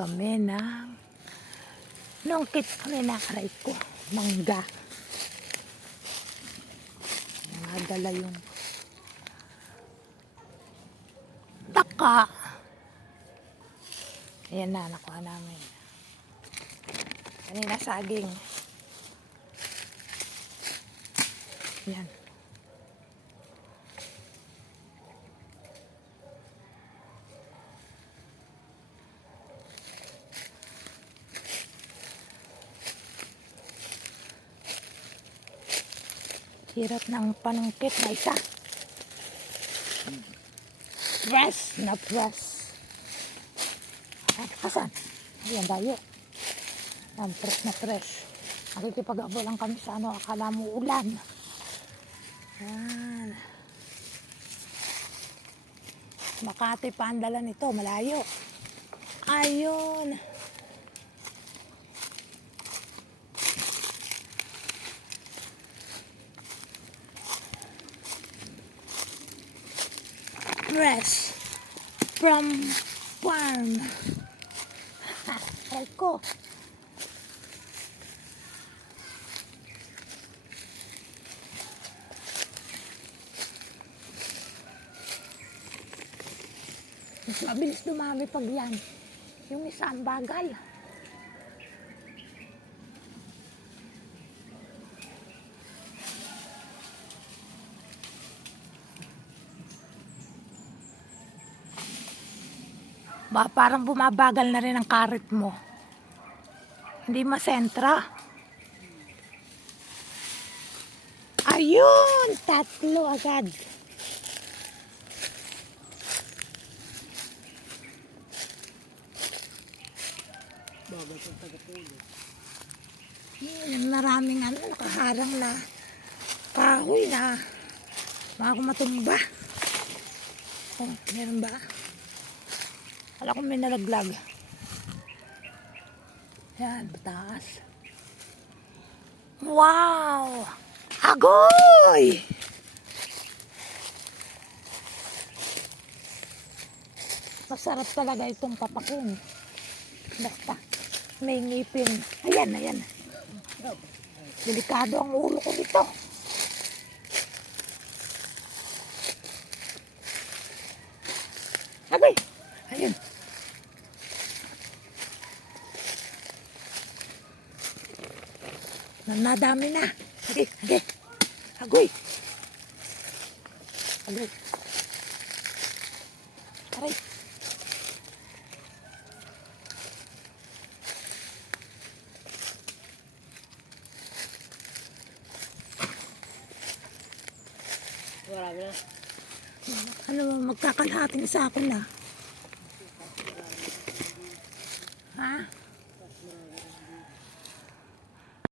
kami nungkit kami na aray ko, mangga. Nadala yung taka. Ayan na, nakuha namin. Kanina saging. Yan. Hirap ng panungkit na isa. Press na press. Kasan? Ayan tayo. Yan, press na press. Nakikipag-abo lang kami sa ano, akala mo ulan. Yan. Makati pa ang dala nito, malayo. Ayun. Fresh from farm. Aray ko. Mas mabilis dumami pag yan. Yung isa ang bagal. Parang bumabagal na rin ang karit mo. Hindi masentra. Ayun! Tatlo agad. Yung maraming ano, nakaharang na kahoy na baka matumba. Oh, meron ba? Wala kong may nalaglag. Yan, bataas. Wow! Agoy! Masarap talaga itong papakin. Basta may ngipin. Ayan, ayan. Delikado ang ulo ko dito. Agoy! Ayun. Nadami na. Sige, sige. Agoy. Agoy. Aray. Marami na. Ano, magkakalahating sa akin na.